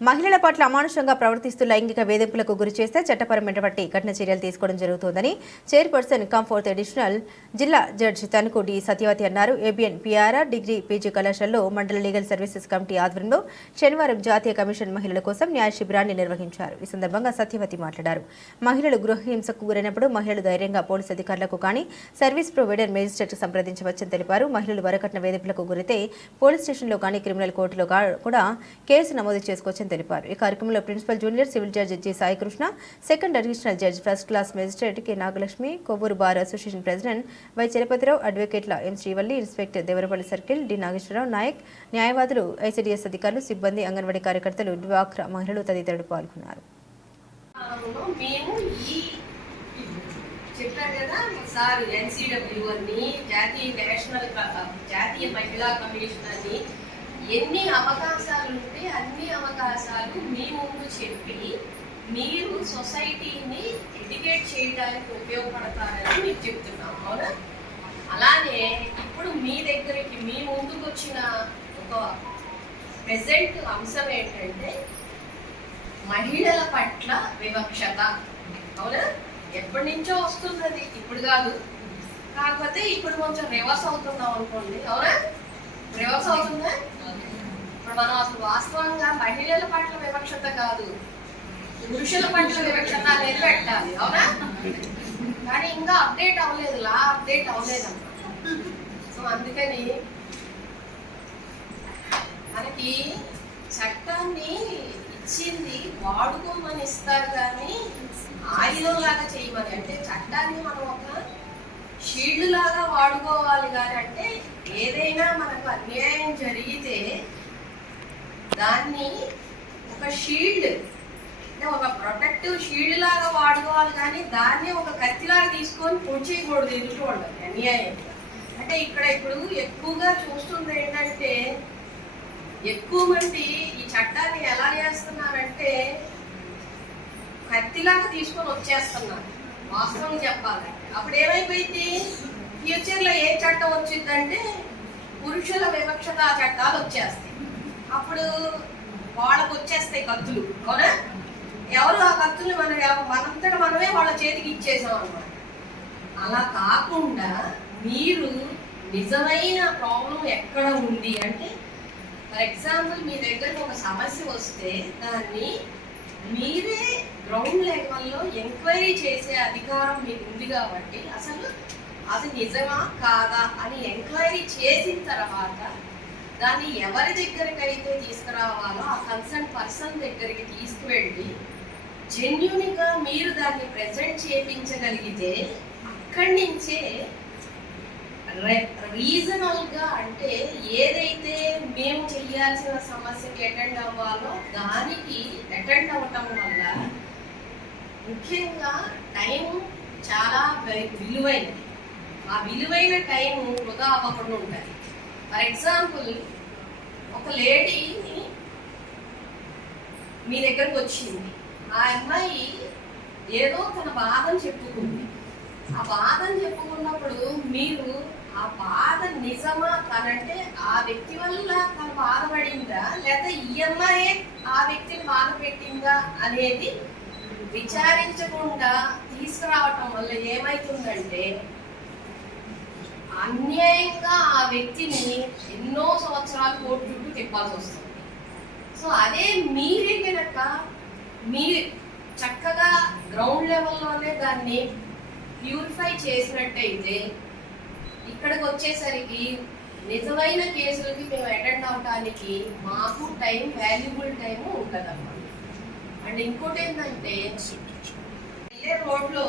మహిళల పట్ల అమానుషంగా ప్రవర్తిస్తూ లైంగిక వేధింపులకు గురి చేస్తే చట్టపరమైనటువంటి కఠిన చర్యలు తీసుకోవడం జరుగుతోందని చైర్పర్సన్ కంఫోర్త్ అడిషనల్ జిల్లా జడ్జి తణుకు డి సత్యవతి అన్నారు. ఏబిఎన్ పిఆర్ఆర్ డిగ్రీ పీజీ కళాశాలలో మండల లీగల్ సర్వీసెస్ కమిటీ ఆధ్వర్యంలో శనివారం జాతీయ కమిషన్ మహిళల కోసం న్యాయ శిబిరాన్ని నిర్వహించారు. ఈ సందర్భంగా సత్యవతి మాట్లాడారు. మహిళలు గృహహింసకు గురైనప్పుడు మహిళలు ధైర్యంగా పోలీసు అధికారులకు కానీ సర్వీస్ ప్రొవైడర్ మేజిస్ట్రేట్ సంప్రదించవచ్చని తెలిపారు. మహిళలు వరకట్న వేధింపులకు గురైతే పోలీస్ స్టేషన్లో కానీ క్రిమినల్ కోర్టులో కూడా కేసు నమోదు చేసుకోవచ్చని తెలిపారు. ఈ కార్యక్రమంలో principal junior civil judge G. Saikrishna second additional judge first class magistrate K. Nagalakshmi Kovvur bar association president Y. Chalapathirao అడ్వకేట్ల M. Srivalli inspector Devarapalli circle D. Nageswararao Naik న్యాయవాదులు ఐసీడీఎస్ అధికారులు సిబ్బంది అంగన్వాడీ కార్యకర్తలు డ్వాక్రా మహిళలు తదితరులు పాల్గొన్నారు. మేము ఈ చెప్పారు కదా సార్ ఎన్సీడబ్ల్యూ అని జాతీయ నేషనల్ జాతీయ మహిళా కమిషన్ అని ఎన్ని అవకాశాలు ఉంటే అన్ని అవకాశాలు మీ ముందు చెప్పి మీరు సొసైటీని ఎడ్యుకేట్ చేయడానికి ఉపయోగపడతారని మీకు చెప్తున్నాం అవునా? అలానే ఇప్పుడు మీ దగ్గరికి మీ ముందుకు వచ్చిన ఒక ప్రెసెంట్ అంశం ఏంటంటే మహిళల పట్ల వివక్షత అవునా? ఎప్పటి నుంచో వస్తున్నది ఇప్పుడు కాదు. కాకపోతే ఇప్పుడు కొంచెం రివర్స్ అవుతున్నాం అనుకోండి అవునా? రివర్స్ అవుతుందా? ఇప్పుడు మనం అసలు వాస్తవంగా మహిళల పట్ల వివక్షత కాదు. పురుషుల పట్ల వివక్షత అనేది పెట్టాలి అవునా? కానీ ఇంకా అప్డేట్ అవ్వలేదు లా అప్డేట్ అవ్వలేదు సో అందుకని మనకి చట్టాన్ని ఇచ్చింది వాడుకోమని ఇస్తారు కానీ ఆయుధం లాగా చేయమని అంటే చట్టాన్ని మనం ఒక షీల్డ్ లాగా వాడుకోవాలి కానీ అంటే ఏదైనా మనకు అన్యాయం జరిగితే దాన్ని ఒక షీల్డ్ అంటే ఒక ప్రొటెక్టివ్ షీల్డ్ లాగా వాడుకోవాలి కానీ దాన్ని ఒక కత్తిలాగా తీసుకొని పొడి చేయకూడదు ఎదుటి వాళ్ళకి అన్యాయంగా. అంటే ఇక్కడ ఇప్పుడు ఎక్కువగా చూస్తుంది ఏంటంటే ఎక్కువ మంది ఈ చట్టాన్ని ఎలా చేస్తున్నారంటే కత్తిలాగా తీసుకొని వచ్చేస్తున్నారు. వాస్తవం చెప్పాలంటే. అప్పుడు ఏమైపోయింది? ఫ్యూచర్లో ఏ చట్టం వచ్చిందంటే పురుషుల వివక్షత చట్టాలు వచ్చేస్తాయి. అప్పుడు వాళ్ళకు వచ్చేస్తాయి కత్తులు అవునా? ఎవరు ఆ కత్తులు మనం మనంతట మనమే వాళ్ళ చేతికి ఇచ్చేసాం అన్నమాట. అలా కాకుండా మీరు నిజమైన ప్రాబ్లం ఎక్కడ ఉంది అంటే ఫర్ ఎగ్జాంపుల్ మీ దగ్గరకు ఒక సమస్య వస్తే దాన్ని మీరే గ్రౌండ్ లెవెల్లో ఎంక్వైరీ చేసే అధికారం మీకు ఉంది కాబట్టి అసలు అది నిజమా కాదా అని ఎంక్వైరీ చేసిన తర్వాత దాన్ని ఎవరి దగ్గరికి అయితే తీసుకురావాలో ఆ కన్సర్న్ పర్సన్ దగ్గరికి తీసుకువెళ్ళి జెన్యున్గా మీరు దాన్ని ప్రజెంట్ చేయించగలిగితే అక్కడి నుంచే రీజనల్గా అంటే ఏదైతే మేము చేయాల్సిన సమస్యకి అటెండ్ అవ్వాలో దానికి అటెండ్ అవ్వటం వల్ల ముఖ్యంగా టైం చాలా విలువైంది. విలువైనది ఆ విలువైన టైం వృధా అవ్వకుండా ఉండాలి. ఫర్ ఎగ్జాంపుల్ ఒక లేడీని మీ దగ్గరకు వచ్చింది. ఆ అమ్మాయి ఏదో తన బాధను చెప్పుకుంది. ఆ బాధను చెప్పుకున్నప్పుడు మీరు ఆ బాధ నిజమా తనంటే ఆ వ్యక్తి వల్ల తను బాధపడిందా? లేదా ఈ అమ్మాయే ఆ వ్యక్తిని బాధ పెట్టిందా అనేది విచారించకుండా తీసుకురావటం వల్ల ఏమైతుందంటే అన్యాయంగా ఆ వ్యక్తిని ఎన్నో సంవత్సరాలు కోర్టు చుట్టూ తిప్పాల్సి వస్తుంది. సో అదే మీరే కనుక మీరు చక్కగా గ్రౌండ్ లెవెల్లోనే దాన్ని ప్యూరిఫై చేసినట్టయితే ఇక్కడికి వచ్చేసరికి నిజమైన కేసులకి మేము అటెండ్ అవడానికి మాకు టైం వాల్యుబుల్ టైం ఉంటుందన్నమాట. అండ్ ఇంకోటి ఏంటంటే వెళ్ళే రోడ్లో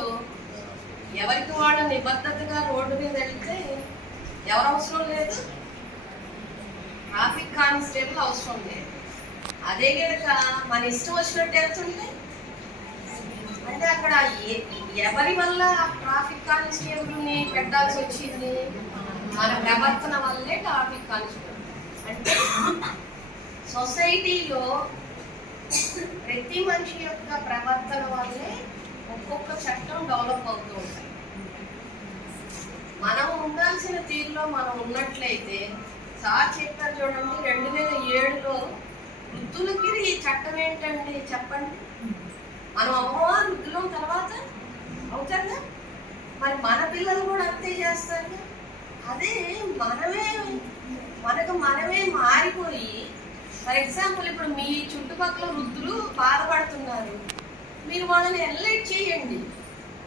ఎవరికి వాళ్ళ నిబద్ధతగా రోడ్డు మీద వెళ్తే ఎవరు అవసరం లేదు. ట్రాఫిక్ కానిస్టేబుల్ అవసరం లేదు. అదే కనుక మన ఇష్టం వచ్చినట్టు వెళ్తుంటే అంటే అక్కడ ఎవరి వల్ల ట్రాఫిక్ కానిస్టేబుల్ని పెట్టాల్సి వచ్చింది? మన ప్రవర్తన వల్లే ట్రాఫిక్ కానిస్టేబుల్ అంటే సొసైటీలో ప్రతి మనిషి యొక్క ప్రవర్తన వల్లే ఒక్కొక్క చట్టం డెవలప్ అవుతూ ఉంటాయి మనం ఉండాల్సిన తీరులో మనం ఉన్నట్లయితే సార్ చెప్పారు చూడండి రెండు వేల ఏడులో వృద్ధులకి ఈ చట్టం ఏంటండి చెప్పండి? మనం అమ్మవా వృద్ధులం తర్వాత అవుతాగా మరి మన పిల్లలు కూడా అంతే చేస్తారు అదే మనమే మనకు మనమే మారిపోయి ఫర్ ఎగ్జాంపుల్ ఇప్పుడు మీ చుట్టుపక్కల వృద్ధులు బాధపడుతున్నారు. మీరు వాళ్ళని ఎల్లైట్ చేయండి.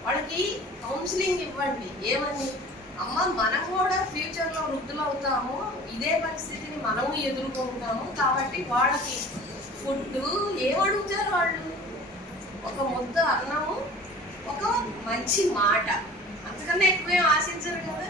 వాళ్ళకి కౌన్సిలింగ్ ఇవ్వండి. ఏమని? అమ్మ మనం కూడా ఫ్యూచర్లో లో వృద్ధులవుతాము. ఇదే పరిస్థితిని మనము ఎదుర్కొంటాము. కాబట్టి వాళ్ళకి ఫుడ్ ఏమడుగుతారు వాళ్ళు? ఒక ముద్ద అన్నము ఒక మంచి మాట. అంతకన్నా ఎక్కువేం ఆశించరు కదా?